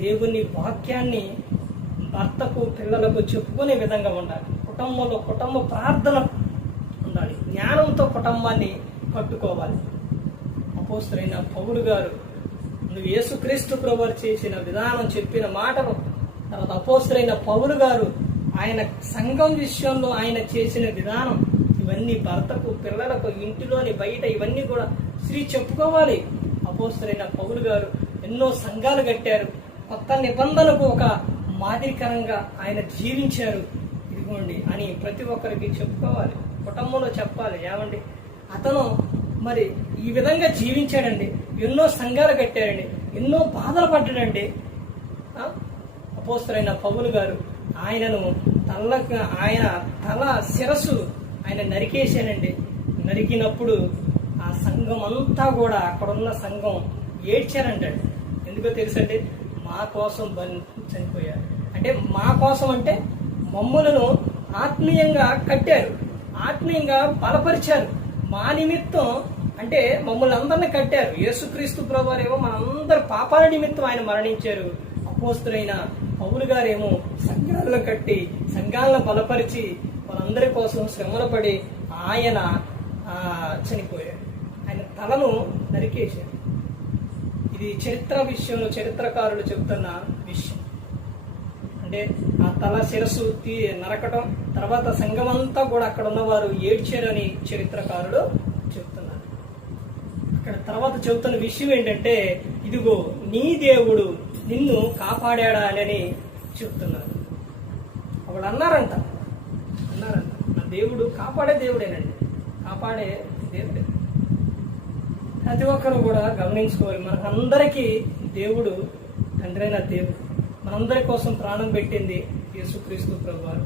దేవుని వాక్యాన్ని భర్తకు పిల్లలకు చెప్పుకునే విధంగా ఉండాలి. కుటుంబంలో కుటుంబ ప్రార్థన ఉండాలి. జ్ఞానంతో కుటుంబాన్ని కట్టుకోవాలి. అపోస్తలుడైన పౌలు గారు నువ్వు యేసుక్రీస్తు ప్రభువు చేసిన విధానం, చెప్పిన మాటలు, తర్వాత అపోస్తలుడైన పౌలు గారు ఆయన సంఘం విషయంలో ఆయన చేసిన విధానం, ఇవన్నీ భర్తకు పిల్లలకు ఇంటిలోని బయట ఇవన్నీ కూడా స్త్రీ చెప్పుకోవాలి. అపోస్తలుడైన పౌలు గారు ఎన్నో సంఘాలు కట్టారు. కొత్త నిబంధనకు ఒక మాదిరికరంగా ఆయన జీవించారు. ఇదిగోండి అని ప్రతి ఒక్కరికి చెప్పుకోవాలి. కుటుంబంలో చెప్పాలి. ఏమండి అతను మరి ఈ విధంగా జీవించాడండి, ఎన్నో సంఘాలు కట్టారండి, ఎన్నో బాధలు పడ్డాడండి. అపోస్తలుడైన పౌలు గారు ఆయన తల శిరస్సు ఆయన నరికేశానండి. నరికినప్పుడు ఆ సంఘం అంతా కూడా, అక్కడున్న సంఘం ఏడ్చారంటాడు. ఎందుకో తెలుసండి, మా కోసం చనిపోయారు అంటే, మా కోసం అంటే మమ్ములను ఆత్మీయంగా కట్టారు, ఆత్మీయంగా బలపరిచారు. మా నిమిత్తం అంటే మమ్మల్ని అందరినీ కట్టారు. యేసుక్రీస్తు ప్రభువారేమో మనందరి పాపాల నిమిత్తం ఆయన మరణించారు. అపోస్తలుడైన పౌలు గారేమో సంఘాలను కట్టి, సంఘాలను బలపరిచి, వాళ్ళందరి కోసం శ్రమలు పడి ఆయన చనిపోయాడు. ఆయన తలను నరికేశాడు. ఇది చరిత్ర విషయంలో చరిత్రకారులు చెబుతున్న విషయం. అంటే ఆ తల శిరస్సు నరకటం, తర్వాత సంఘమంతా కూడా అక్కడ ఉన్నవారు ఏడ్చారని చరిత్రకారులు చెప్తున్నారు. అక్కడ తర్వాత చెబుతున్న విషయం ఏంటంటే, ఇదిగో నీ దేవుడు నిన్ను కాపాడాడా అని చెప్తున్నారు. వాళ్ళు అన్నారంట, నా దేవుడు కాపాడే దేవుడేనండి, కాపాడే దేవుడే. ప్రతి ఒక్కరు కూడా గమనించుకోవాలి. మనకందరికీ దేవుడు తండ్రి అయిన దేవుడు, మనందరి కోసం ప్రాణం పెట్టింది యేసుక్రీస్తు ప్రభువారు,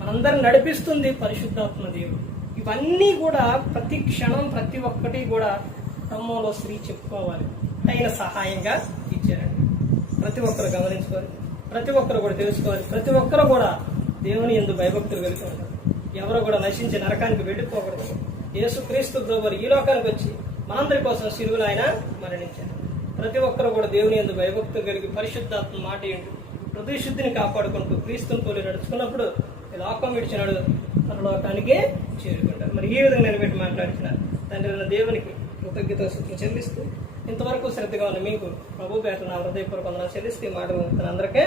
మనందరిని నడిపిస్తుంది పరిశుద్ధాత్మ దేవుడు. ఇవన్నీ కూడా ప్రతి క్షణం ప్రతి ఒక్కటి కూడా కుటుంబంలో స్త్రీ చెప్పుకోవాలి. ఆయన సహాయంగా ఇచ్చారండి. ప్రతి ఒక్కరు గమనించుకోవాలి, ప్రతి ఒక్కరు కూడా తెలుసుకోవాలి. ప్రతి ఒక్కరు కూడా దేవుని యందు భయభక్తులు కలిగి ఉంటారు. ఎవరు కూడా నశించి నరకానికి వెళ్ళిపోకూడదు. యేసుక్రీస్తు ప్రభువారు ఈ లోకానికి వచ్చి మనందరి కోసం శిలువలో ఆయన మరణించారు. ప్రతి ఒక్కరు కూడా దేవుని యందు భయభక్తులు కలిగి పరిశుద్ధాత్మ మాట ఏంటి హృదయ శుద్ధిని కాపాడుకుంటూ క్రీస్తుని పోలి నడుచుకున్నప్పుడు ఈ లోకం విడిచినాడు పరలోకానికి చేరుకుంటారు. మరి ఈ విధంగా నిలబెట్టి మాట్లాడించిన తండ్రి అయిన దేవునికి కృతజ్ఞతాస్తుతులు చెల్లిస్తూ, ఇంతవరకు శ్రద్ధగా ఉన్న మీకు ప్రభు పేట నా హృదయపూర్వక వందనాలు చెల్లిస్తూ ఈ మాటలు అందరికీ